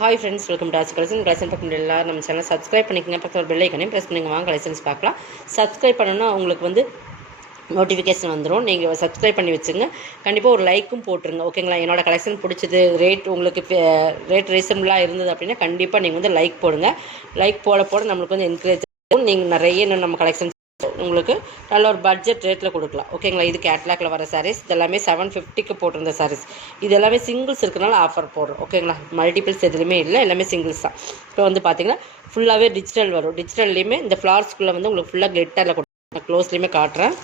Hi friends, welcome to arts collection. பக்கம் எல்லாரும் நம்ம சேனல் சப்ஸ்கிரைப் பண்ணிக்கங்க. பக்கத்தில் பெல் ஐக்கனையும் ப்ரெஸ் பண்ணிங்க. வாங்க கலெக்ஷன்ஸ் பார்க்கலாம். சப்ஸ்கிரைப் பண்ணணும்னா உங்களுக்கு வந்து நோட்டிஃபிகேஷன் வந்துடும். நீங்கள் சப்ஸ்கிரைப் பண்ணி வச்சுங்க. கண்டிப்பாக ஒரு லைக்கும் போட்டுருங்க, ஓகேங்களா? என்னோட கலெக்ஷன் பிடிச்சது, ரேட் உங்களுக்கு ரேட் ரீசனபுளாக இருந்தது அப்படின்னா கண்டிப்பாக நீங்கள் வந்து லைக் போடுங்க. லைக் போட நம்மளுக்கு வந்து என்கரேஜ் ஆகும். நீங்கள் நிறைய இன்னும் நம்ம கலெக்ஷன்ஸ் உங்களுக்கு நல்ல ஒரு பட்ஜெட் ரேட்டில் கொடுக்கலாம், ஓகேங்களா? இது கேட்லாக்ல வர சாரீஸ். இது எல்லாமே 750க்கு போட்டிருந்த சாரீஸ். இது எல்லாமே சிங்கிள்ஸ் இருக்கிறனால ஆஃபர் போடுறோம், ஓகேங்களா? மல்டிபிள்ஸ் எதுலையுமே இல்லை, எல்லாமே சிங்கிள்ஸ் தான். இப்போ வந்து பார்த்தீங்கன்னா ஃபுல்லாகவே டிஜிட்டல் வரும். டிஜிட்டல்லையுமே இந்த ஃப்ளார்ஸ்குள்ளே வந்து உங்களுக்கு ஃபுல்லாக கிளிட்டரில் கொடுத்து க்ளோஸ்லேயுமே காட்டுறேன்.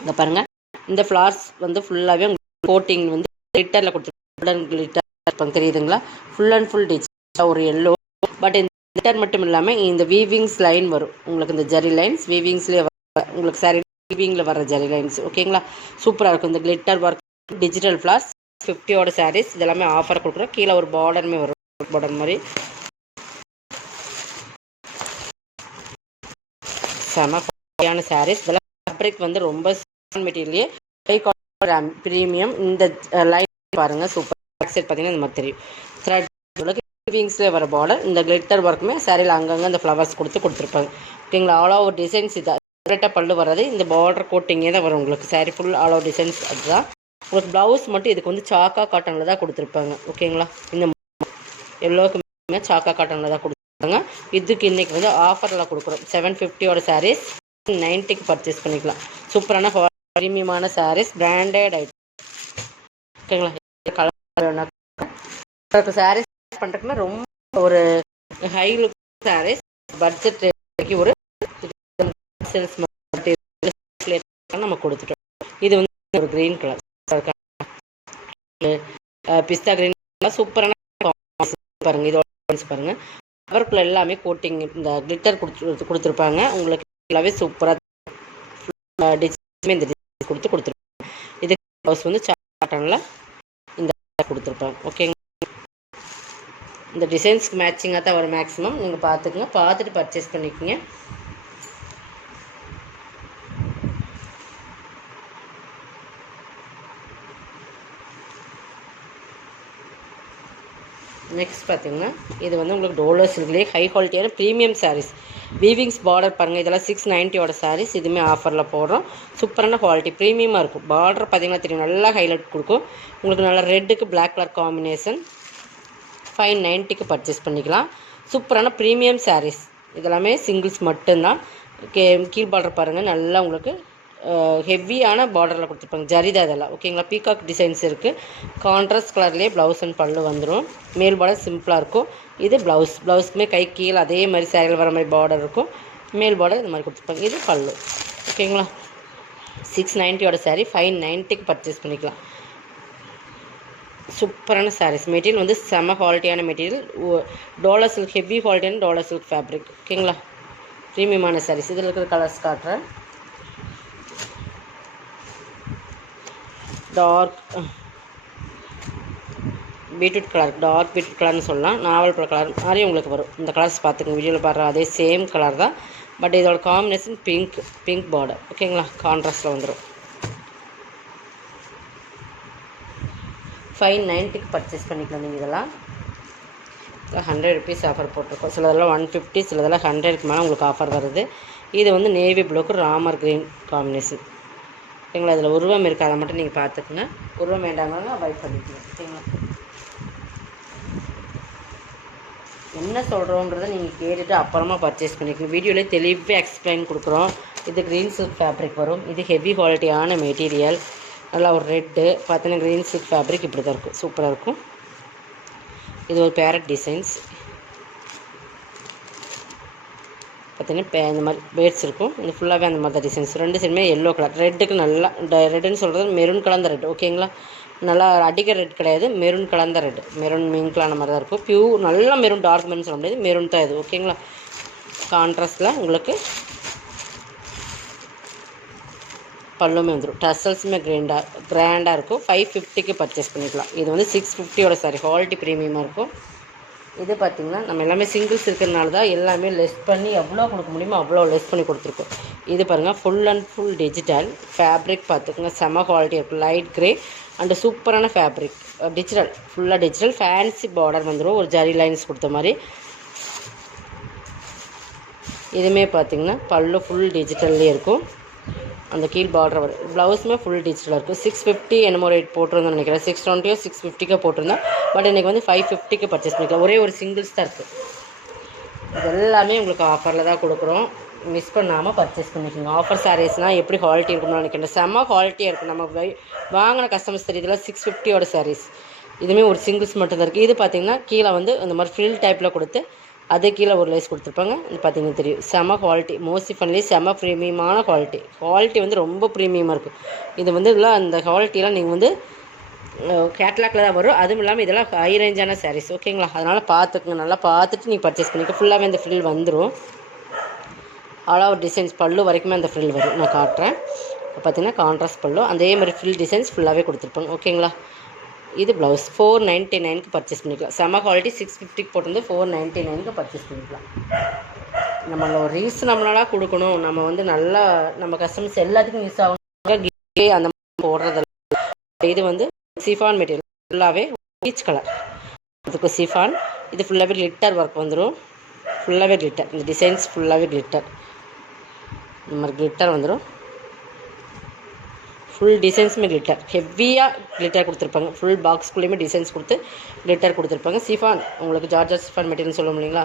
இங்கே பாருங்கள், இந்த ஃப்ளார்ஸ் வந்து ஃபுல்லாகவே கோட்டிங் வந்து கிளிட்டரில் கொடுத்துருக்கோம். கிளிட்டர் தெரியுதுங்களா? ஃபுல் அண்ட் ஃபுல் டிஜிட்டல் ஒரு எல்லோ. பட் இந்த கிளிட்டர் மட்டும் இல்லாமல் இந்த வீவிங்ஸ் லைன் வரும் உங்களுக்கு. இந்த ஜரி லைன்ஸ் வீவிங்ஸ்லேயே உங்களுக்கு சாரி வீவிங்கில் வர ஜரி லைன்ஸ், ஓகேங்களா? சூப்பராக இருக்கும். இந்த கிளிட்டர் ஒர்க் டிஜிட்டல் ஃப்ளார்ஸ் 50ஓட சாரீஸ். இதெல்லாமே ஆஃபர் கொடுக்குறோம். கீழே ஒரு பார்டருமே வரும், பார்டர் மாதிரி. செம குவாலிட்டியான சாரீஸ். இதெல்லாம் ஃபேப்ரிக் வந்து ரொம்ப மெட்டீரியலே ஹை குவாலிட்டி ப்ரீமியம். இந்த லைன் பாருங்கள், சூப்பர். சைட் பார்த்தீங்கன்னா இந்த மாதிரி தெரியும். த்ரெட் வீவிங்ஸ்லேயே வர பார்டர். இந்த கிளிட்டர் ஒர்க்குமே சாரியில் அங்கங்கே இந்த ஃப்ளவர்ஸ் கொடுத்துருப்பாங்க, ஓகேங்களா? ஆல் ஓவர் டிசைன்ஸ் இது செப்பரேட்டாக பல்லு வர்றது. இந்த பார்டர் கோட்டிங்கே தான் வரும் உங்களுக்கு. Sorry full all over designs. அதுதான் உங்களுக்கு ப்ளவுஸ் மட்டும் இதுக்கு வந்து சாக்கா காட்டனில் தான் கொடுத்துருப்பாங்க, ஓகேங்களா? இந்த எல்லோக்குமே சாக்கா காட்டனில் தான் கொடுத்துருப்பாங்க. இதுக்கு இன்றைக்கி வந்து ஆஃபரில் கொடுக்குறோம். 750ஓட சாரீஸ் 90க்கு பர்ச்சேஸ் பண்ணிக்கலாம். சூப்பரான ப்ரீமியமான சாரீஸ், பிராண்டட் ஐட்டம், ஓகேங்களா? கலர் சாரீஸ் பண்ணுறதுக்குன்னா ரொம்ப ஒரு ஹை லுக் சாரீஸ், பட்ஜெட் ஒரு சேல்ஸ் நம்ம கொடுத்துட்டோம். இது வந்து ஒரு கிரீன் கலர், பிஸ்தா கிரீன் சூப்பரான பாருங்க. இதோட பாருங்க, கவருக்குள்ள எல்லாமே கோட்டிங் இந்த கிளிட்டர் கொடுத்துருப்பாங்க உங்களுக்கு. எல்லாமே சூப்பராக இந்த கொடுத்துருப்பாங்க. இது ப்ளவுஸ் வந்து காட்டனில் இந்த கொடுத்துருப்பாங்க, ஓகேங்க? இந்த டிசைன்ஸ்க்கு மேட்சிங்காக தான் வரும் மேக்ஸிமம். நீங்கள் பார்த்துக்குங்க, பார்த்துட்டு பர்ச்சேஸ் பண்ணிக்கோங்க. நெக்ஸ்ட் பார்த்தீங்கன்னா இது வந்து உங்களுக்கு டோலர் சில்க்லேயே ஹை குவாலிட்டியான ப்ரீமியம் சாரீஸ். வீவிங்ஸ் பார்டர் பாருங்கள். இதெல்லாம் 690ஓட சாரீஸ். இதுவுமே ஆஃபரில் போடுறோம். சூப்பரான குவாலிட்டி, ப்ரீமியமாக இருக்கும். பார்டர் பார்த்தீங்கன்னா தெரியும், நல்லா ஹைலைட் கொடுக்கும் உங்களுக்கு. நல்லா ரெட்டுக்கு பிளாக் கலர் காம்பினேஷன். 590க்கு பர்ச்சேஸ் பண்ணிக்கலாம். சூப்பரான ப்ரீமியம் சாரீஸ். இதெல்லாமே சிங்கிள்ஸ் மட்டும்தான். கீழ் பார்டர் பாருங்கள், நல்லா உங்களுக்கு ஹெவியான பார்டரில் கொடுத்துருப்பாங்க. ஜரிதா இதெல்லாம், ஓகேங்களா? பீகாக் டிசைன்ஸ் இருக்குது. கான்ட்ராஸ்ட் கலர்லேயே ப்ளவுஸ் அண்ட் பல்லு வந்துடும். மேல் பார்டர் சிம்பிளாக இருக்கும். இது ப்ளவுஸ்க்குமே கை கீழே அதே மாதிரி சேரீல் வர மாதிரி பார்டர் இருக்கும். மேல் பார்டர் இந்த மாதிரி கொடுத்துருப்பாங்க. இது பல்லு, ஓகேங்களா? 690ஓட சாரீ 590க்கு பர்ச்சேஸ் பண்ணிக்கலாம். சூப்பரான சாரீஸ். மெட்டீரியல் வந்து செம குவாலிட்டியான மெட்டீரியல். டோலர் சில்க், ஹெவி குவாலிட்டியான டோலர் சில்க் ஃபேப்ரிக், ஓகேங்களா? ப்ரீமியமான சாரீஸ். இதில் இருக்கிற கலர்ஸ் காட்டுறேன். Dark beetroot colour, dark beetroot கலர்னு சொல்லலாம். நாவல் பழ கலர் மாதிரி உங்களுக்கு வரும். இந்த கலர்ஸ் பார்த்துக்கோங்க. வீடியோவில் பாடுற அதே சேம் கலர் தான். பட் இதோட காம்பினேஷன் பிங்க் பார்டர், ஓகேங்களா? கான்ட்ராஸ்டில் வந்துடும். 590க்கு பர்ச்சேஸ் பண்ணிக்கலாம். நீங்கள் இதெல்லாம் 100 ருபீஸ் ஆஃபர் போட்டிருக்கோம். சிலதெல்லாம் 150, சிலதெல்லாம் 100க்கு மேலே உங்களுக்கு ஆஃபர் வருது. இது வந்து நேவி ப்ளூக்கு ராமர் க்ரீன் காம்பினேஷன், ஓகேங்களா? இதில் உருவம் இருக்குது, அதை மட்டும் நீங்கள் பார்த்துக்குங்க. உருவம் வேண்டாம்னாலும் அவாய்ட் பண்ணிக்கலாம், ஓகேங்களா? என்ன சொல்கிறோங்கிறத நீங்கள் கேட்டுட்டு அப்புறமா பர்ச்சேஸ் பண்ணிக்கணும். வீடியோவில் தெளிவாக எக்ஸ்பிளைன் கொடுக்குறோம். இது க்ரீன் சில்க் ஃபேப்ரிக் வரும். இது ஹெவி குவாலிட்டியான மெட்டீரியல். நல்லா ஒரு ரெட்டு பார்த்தீங்கன்னா க்ரீன் சில்க் ஃபேப்ரிக் இப்படி தான் இருக்கும். சூப்பராக இருக்கும். இது ஒரு பேரட் டிசைன்ஸ் பார்த்தீங்கன்னா இந்த மாதிரி பேர்ட்ஸ் இருக்கும். இது ஃபுல்லாகவே அந்த மாதிரி தான் டிசைன்ஸ். ரெண்டு சைடுமே எல்லோ கலர். ரெட்டுக்கு நல்லா ரெட்டுன்னு சொல்கிறது மெரூன் கலந்த ரெட், ஓகேங்களா? நல்லா அடிக்கிற ரெட் கிடையாது, மெரூன் கலந்த ரெட். மெரூன் மிங்க்லான மாதிரி தான் இருக்கும். பியூர் நல்லா மெரூன், டார்க் மெரூன் சொல்ல முடியாது, மெரூன் தான் இது, ஓகேங்களா? கான்ட்ராஸ்டில் உங்களுக்கு பல்லுமே வந்துடும். டசல்ஸுமே கிராண்டாக இருக்கும். 550க்கு பர்ச்சேஸ் பண்ணிக்கலாம். இது வந்து 650ஓட சாரி. குவாலிட்டி ப்ரீமியமாக இருக்கும். இது பார்த்திங்கன்னா நம்ம எல்லாமே சிங்கிள்ஸ் இருக்கிறதுனால தான் எல்லாமே லெஸ் பண்ணி எவ்வளோ கொடுக்க முடியுமோ அவ்வளோ லெஸ் பண்ணி கொடுத்துருக்கோம். இது பாருங்கள், full and full digital fabric பார்த்துக்கோங்க. செம குவாலிட்டி இருக்கும். லைட் க்ரே அண்டு சூப்பரான ஃபேப்ரிக், டிஜிட்டல், ஃபுல்லாக டிஜிட்டல் ஃபேன்சி பார்டர் வந்துடும், ஒரு ஜரி லைன்ஸ் கொடுத்த மாதிரி. இதுவுமே பார்த்திங்கன்னா பல்லு ஃபுல் டிஜிட்டல்லே இருக்கும், அந்த கீழ் பார்டர் வரும். ப்ளவுஸுமே ஃபுல் டிஜிட்டலாக இருக்கும். 650 என்னமோ ரேட் போட்டிருந்தோம்னு நினைக்கிறேன், 620 650 போட்டிருந்தோம். பட் இன்றைக்கி வந்து 550 பர்ச்சேஸ் பண்ணிக்கலாம். ஒரே ஒரு சிங்கிள்ஸ் தான் இருக்குது. இது எல்லாமே உங்களுக்கு ஆஃபரில் தான் கொடுக்குறோம், மிஸ் பண்ணாமல் பர்ச்சேஸ் பண்ணிக்கோங்க. ஆஃபர் சாரீஸ்னால் எப்படி குவாலிட்டி இருக்கும்னு நினைக்கிறேன், செம்ம குவாலிட்டியாக இருக்கும். நம்ம வாங்கின கஸ்டமர்ஸ் தெரியுதுல 650 சாரீஸ். இதுவுமே ஒரு சிங்கிள்ஸ் மட்டும்தான் இருக்குது. இது பார்த்திங்கன்னா கீழே வந்து இந்த மாதிரி ஃப்ரில் டைப்பில் கொடுத்து அது கீழே ஒரு லேஸ் கொடுத்துருப்பாங்க. இது பார்த்திங்கன்னா தெரியும், செம்ம குவாலிட்டி. மோசிஃபன்லேயே செம்ம ப்ரீமியமான குவாலிட்டி வந்து ரொம்ப ப்ரீமியமாக இருக்கும். இது வந்து இதெல்லாம் அந்த குவாலிட்டியெலாம் நீங்கள் வந்து கேட்லாகில் தான் வரும். அதுவும் இல்லாமல் இதெல்லாம் ஹை ரேஞ்சான சாரீஸ், ஓகேங்களா? அதனால் பார்த்துக்குங்க, நல்லா பார்த்துட்டு நீங்கள் பர்ச்சேஸ் பண்ணிக்க. ஃபுல்லாகவே அந்த ஃப்ரில் வந்துடும், ஆல் ஓவர் டிசைன்ஸ் பல்லு வரைக்குமே அந்த ஃப்ரில் வரும். நான் காட்டுறேன். பார்த்திங்கன்னா கான்ட்ராஸ்ட் பல்லு, அதே மாதிரி ஃப்ரில் டிசைன்ஸ் ஃபுல்லாகவே கொடுத்துருப்பாங்க, ஓகேங்களா? இது ப்ளவுஸ் 499 பர்ச்சேஸ் பண்ணிக்கலாம். செம்ம குவாலிட்டி. 650 போட்டிருந்து 499 பர்ச்சேஸ் பண்ணிக்கலாம். நம்ம ஒரு ரீசனபிளாக கொடுக்கணும், நம்ம வந்து நல்லா நம்ம கஸ்டமர்ஸ் எல்லாத்துக்கும் யூஸ் ஆகும் அந்த மாதிரி போடுறதில்ல. இது வந்து சிஃபான் மெட்டீரியல், ஃபுல்லாகவே பீச் கலர், அதுக்கு சிஃபான். இது ஃபுல்லாகவே கிளிட்டர் ஒர்க் வந்துடும், ஃபுல்லாகவே கிளிட்டர். இந்த டிசைன்ஸ் ஃபுல்லாகவே கிளிட்டர், இந்த மாதிரி கிளிட்டர் வந்துடும். ஃபுல் டிசைன்ஸுமே கிளிட்டர், ஹெவியாக கிளிட்டர் கொடுத்துருப்பாங்க. ஃபுல் பாக்ஸ்குள்ளேயுமே டிசைன்ஸ் கொடுத்து கிளிட்டர் கொடுத்துருப்பாங்க. சிஃபான் உங்களுக்கு ஜார்ஜர் சிஃபான் மெட்டீரியல் சொல்ல முடியுங்களா?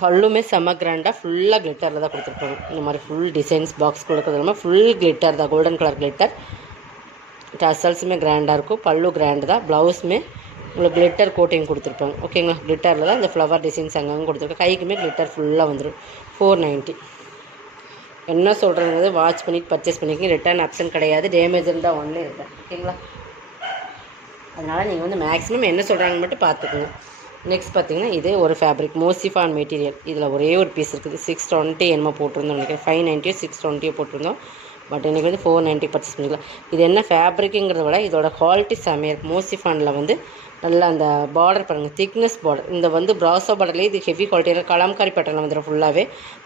பல்லுமே செம்ம கிராண்டாக ஃபுல்லாக கிளிட்டரில் தான் கொடுத்துருப்பாங்க. இந்த மாதிரி ஃபுல் டிசைன்ஸ் பாக்ஸ் கொடுக்குறது இல்லாமல் ஃபுல் கிளிட்டர் தான், கோல்டன் கலர் கிளிட்டர். டசல்ஸுமே கிராண்டாக இருக்கும், பல்லு கிராண்டு தான். ப்ளவுஸுமே உங்களுக்கு கிளிட்டர் கோட்டிங் கொடுத்துருப்பாங்க, ஓகேங்களா? கிளிட்டரில் தான் இந்த ஃப்ளவர் டிசைன்ஸ் அங்கங்கே கொடுத்துருக்கோம். கைக்குமே கிளிட்டர் ஃபுல்லாக வந்துடும். 490. என்ன சொல்கிறது, வாட்ச் பண்ணிவிட்டு பர்ச்சேஸ் பண்ணிக்கோங்க. ரிட்டர்ன் ஆப்ஷன் கிடையாது, டேமேஜ் இருந்தால் ஒன்லே ரிட்டர்ன், ஓகேங்களா? அதனால் நீங்கள் வந்து மேக்ஸிமம் என்ன சொல்கிறாங்கன்னு மட்டும் பார்த்துக்குங்க. நெக்ஸ்ட் பார்த்திங்கன்னா இது ஒரு ஃபேப்ரிக் மோசிஃபான் மெட்டீரியல். இதில் ஒரே ஒரு பீஸ் இருக்குது. 620 என்னமோ போட்டிருந்தோம் நினைக்கிறேன், 590 620 போட்டிருந்தோம். பட் இன்றைக்கி வந்து 490 பர்ச்சேஸ் பண்ணிக்கலாம். இது என்ன ஃபேப்ரிக்குங்கிறத விட இதோட குவாலிட்டி செம்மையாக இருக்குது. மோசிஃபானில் வந்து நல்லா அந்த பார்டர் பாருங்கள், திக்னஸ் பார்டர். இந்த வந்து ப்ராசோ பார்டர்லேயே இது ஹெவி குவாலிட்டியான கலம்காரி பேட்டர்னில் வந்துடும். ஃபுல்லாகவே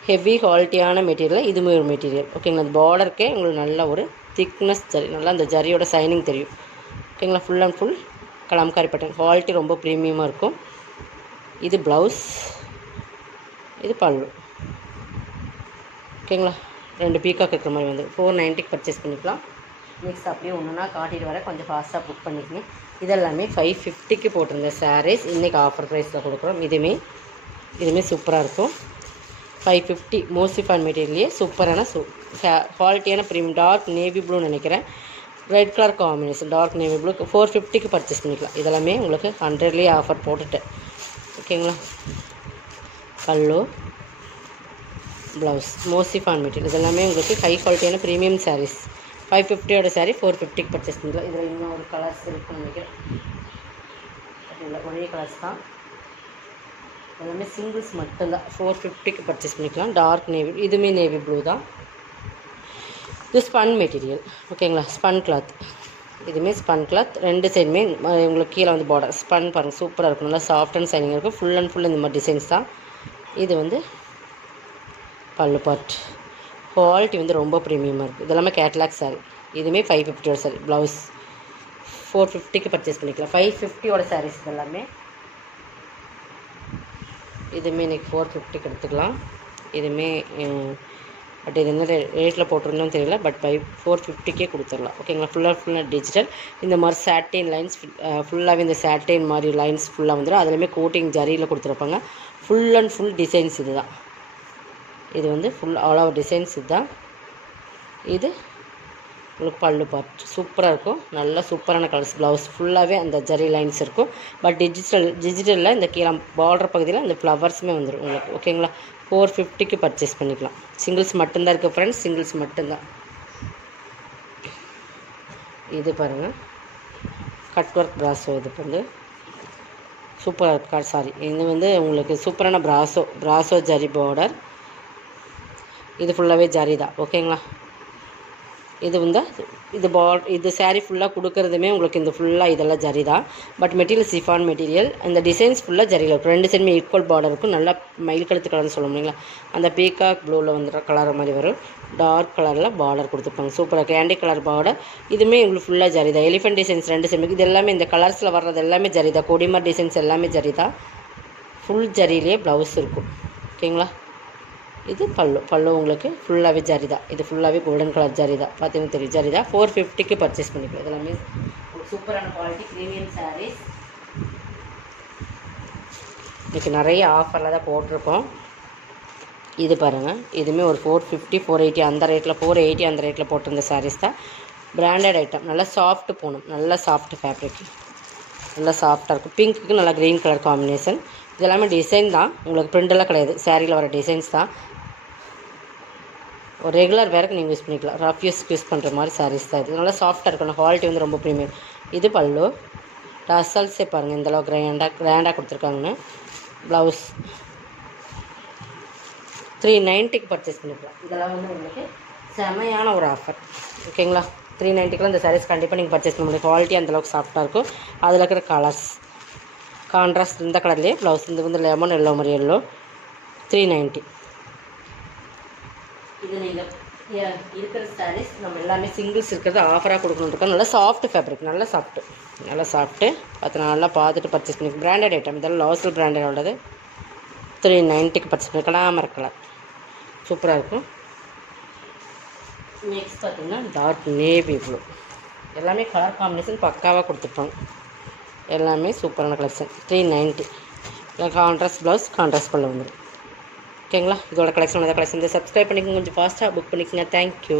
ஹெவி குவாலிட்டியான மெட்டீரியல், இதுவுமே ஒரு மெட்டீரியல், ஓகேங்களா? அந்த பார்டருக்கே உங்களுக்கு நல்ல ஒரு திக்னஸ் ஜரி, நல்லா அந்த ஜரியோட சைனிங் தெரியும், ஓகேங்களா? Full and full Kalamkari pattern, quality ரொம்ப ப்ரீமியமாக இருக்கும். இது ப்ளவுஸ், இது பல்லு, ஓகேங்களா? 2 பீக்காக் இருக்கிற மாதிரி வந்து 490 பர்ச்சேஸ் பண்ணிக்கலாம். நெக்ஸ்ட் அப்படியே ஒன்றுனா காட்டிட்டு வர, கொஞ்சம் ஃபாஸ்ட்டாக புக் பண்ணிக்கங்க. இதெல்லாமே 550 போட்டிருந்த சாரீஸ் இன்றைக்கி ஆஃபர் ப்ரைஸில் கொடுக்குறோம். இதுவுமே சூப்பராக இருக்கும். 550 மோசிஃபான் மெட்டீரியல்லையே சூப்பரான குவாலிட்டியான ப்ரீமியம். டார்க் நேவி ப்ளூன்னு நினைக்கிறேன், red colour combination, dark navy blue 450 purchase பண்ணிக்கலாம். இதெல்லாமே உங்களுக்கு 100லேயே ஆஃபர் போட்டுட்டேன், ஓகேங்களா? பல்லு, ப்ளவுஸ் மோசிஃபான் மெட்டீரியல், இதெல்லாமே உங்களுக்கு ஹை குவாலிட்டியான ப்ரீமியம் சாரீஸ். 550 சாரீ 450 பர்ச்சேஸ் பண்ணிக்கலாம். இதில் இன்னும் ஒரு கலர்ஸ் இருக்குன்னு நினைக்கிறேன், இல்லை ஒரே கலர்ஸ் தான், எல்லாமே சிங்கிள்ஸ் மட்டும்தான். 450 பர்ச்சேஸ் பண்ணிக்கலாம். டார்க் நேவி, இதுவுமே நேவி ப்ளூ தான். இது ஸ்பன் மெட்டீரியல், ஓகேங்களா? ஸ்பன் கிளாத், இதுவுமே ஸ்பன் கிளாத். 2 சைடுமே உங்களுக்கு கீழே வந்து பார்டர் ஸ்பன் பாருங்கள், சூப்பராக இருக்கும், நல்லா சாஃப்ட் அண்ட் சைனிங் இருக்கும். ஃபுல் அண்ட் ஃபுல் இந்த மாதிரி டிசைன்ஸ் தான். இது வந்து பல்லு பார்ட், குவாலிட்டி வந்து ரொம்ப ப்ரீமியமாக இருக்குது. இதெல்லாமே கேட்லாக் சாரீ. இதுவுமே 550 சாரீ. ப்ளவுஸ் 450 பர்ச்சேஸ் பண்ணிக்கலாம். 550 சாரீஸ் இதெல்லாமே. இதுவுமே இன்றைக்கி 450 எடுத்துக்கலாம். இதுவுமே பட் இது என்ன ரேட்டில் போட்டிருந்தோம் தெரியல, பட் 450 கொடுத்துடலாம், ஓகேங்களா? ஃபுல்லாக டிஜிட்டல். இந்த மாதிரி சாட்டின் லைன்ஸ் ஃபுல்லாகவே இந்த சாட்டின் மாதிரி லைன்ஸ் ஃபுல்லாக வந்துடும். அதுலேயுமே கோட்டிங் ஜரியில் கொடுத்துருப்பாங்க. ஃபுல் அண்ட் ஃபுல் டிசைன்ஸ் இது தான். இது வந்து ஃபுல் ஆல் ஓவர் டிசைன்ஸ் இதுதான். இது உங்களுக்கு பல்லு பார்ட் சூப்பராக இருக்கும், நல்ல சூப்பரான கலர்ஸ். ப்ளவுஸ் ஃபுல்லாகவே அந்த ஜரி லைன்ஸ் இருக்கும். பட் டிஜிட்டலில் இந்த கீழே பார்டர் பகுதியில் அந்த ஃப்ளவர்ஸுமே வந்துடும் உங்களுக்கு, ஓகேங்களா? 450 பர்ச்சேஸ் பண்ணிக்கலாம். சிங்கிள்ஸ் மட்டும்தான் இருக்குது ஃப்ரெண்ட்ஸ், சிங்கிள்ஸ் மட்டும்தான். இது பாருங்கள், கட் ஒர்க் ப்ராஸோ. இது வந்து சூப்பராக இருக்கா, சாரி இது வந்து உங்களுக்கு சூப்பரான ப்ராஸோ ஜரி பார்டர். இது ஃபுல்லாகவே ஜரி தான், ஓகேங்களா? இது வந்து இது saree ஃபுல்லாக கொடுக்குறதுமே உங்களுக்கு இந்த ஃபுல்லாக இதெல்லாம் ஜரி தான். But material chiffon material. இந்த டிசைன்ஸ் ஃபுல்லாக ஜரியில் இருக்கும். 2 சைடுமே ஈக்குவல் பார்டர் இருக்கும். நல்லா மயில் கழுத்து கலர்னு சொல்லுவோம் இல்லைங்களா, அந்த பீகாக் ப்ளூவில் வந்துடுற கலர் மாதிரி வரும். டார்க் கலரில் பார்டர் கொடுத்துருப்பாங்க. சூப்பராக கேண்டி கலர் பார்டர். இதுவுமே உங்களுக்கு ஃபுல்லாக ஜரி தான். எலிஃபென்ட் டிசைன்ஸ் 2 சைடுமே இது எல்லாமே இந்த கலர்ஸில் வர்றது எல்லாமே ஜரி தான். கொடிமர் டிசைன்ஸ் எல்லாமே ஜரி தான். ஃபுல் ஜரியிலே ப்ளவுஸ் இருக்கும். ஓகேங்களா. இது பல்லு உங்களுக்கு ஃபுல்லாகவே ஜரி தான். இது ஃபுல்லாகவே கோல்டன் கலர் ஜரி தான். பார்த்தீங்கன்னா தெரியும் ஜரி தான். 450க்கு பர்ச்சேஸ் பண்ணிக்கலாம். இதெல்லாமே சூப்பரான குவாலிட்டி ப்ரீமியம் சாரீஸ். இன்றைக்கி நிறைய ஆஃபரில் தான் போட்டிருக்கோம். இது பாருங்கள், இதுவுமே ஒரு 450 480 அந்த ரேட்டில் 480 அந்த ரேட்டில் போட்டிருந்த சாரீஸ் தான். Branded item. நல்லா சாஃப்ட் போகணும். நல்லா சாஃப்ட் ஃபேப்ரிக், நல்லா சாஃப்டாக இருக்கும். பிங்க்குக்கு நல்லா க்ரீன் கலர் காம்பினேஷன். இது எல்லாமே டிசைன் தான், உங்களுக்கு பிரிண்டெல்லாம் கிடையாது. சாரியில் வர டிசைன்ஸ் தான். ஒரு ரெகுலர் வேருக்கு நீங்கள் யூஸ் பண்ணிக்கலாம். ரஃப் யூஸ்க்கு யூஸ் பண்ணுற மாதிரி சாரீஸ் தான். இது நல்லா சாஃப்டாக இருக்கணும். குவாலிட்டி வந்து ரொம்ப ப்ரீமியம். இது பல்லு. டசல்ஸே பாருங்கள் இந்தளவு கிராண்டாக கொடுத்துருக்காங்கன்னு. ப்ளவுஸ் 390க்கு பர்ச்சேஸ் பண்ணிக்கலாம். இதெல்லாம் வந்து உங்களுக்கு செமையான ஒரு ஆஃபர். ஓகேங்களா. 390க்குலாம் இந்த சாரீஸ் கண்டிப்பாக நீங்கள் பர்ச்சேஸ் பண்ண முடியும். குவாலிட்டி அந்தளவுக்கு சாஃப்டாக இருக்கும். அதில் இருக்கிற கலர்ஸ் கான்ட்ராஸ்ட் இந்த கலர்லேயே ப்ளவுஸ். இது வந்து லெமன் எல்லோ மாதிரி எல்லோ. 390. இது நீங்கள் இருக்கிற சாரீஸ் நம்ம எல்லாமே சிங்கிள்ஸ் இருக்கிறது ஆஃபராக கொடுக்கணுன்றக்கா. நல்லா சாஃப்ட் ஃபேப்ரிக், நல்லா சாஃப்ட்டு நல்லா பார்த்துட்டு பர்ச்சேஸ் பண்ணி. பிராண்டட் ஐட்டம் இதெல்லாம் லாசல் பிராண்டட் உள்ளது. 390க்கு பர்ச்சேஸ் பண்ணி. கலாமர் கலர் சூப்பராக இருக்கும். நெக்ஸ்ட் பார்த்திங்கன்னா டார்க் நேவி ப்ளூ. எல்லாமே கலர் காம்பினேஷன் பக்காவாக கொடுத்துருப்பாங்க. எல்லாமே சூப்பரான கலெக்ஷன். 390. கான்ட்ராஸ்ட் ப்ளவுஸ், கான்ட்ராஸ்ட் பல்லு வந்துடும். ஓகேங்களா. இதோட கலெக்ஷன் சப்ஸ்கிரைப் பண்ணிக்கோங்க. கொஞ்சம் ஃபாஸ்ட்டாக புக் பண்ணிக்கோங்க. தேங்க்யூ.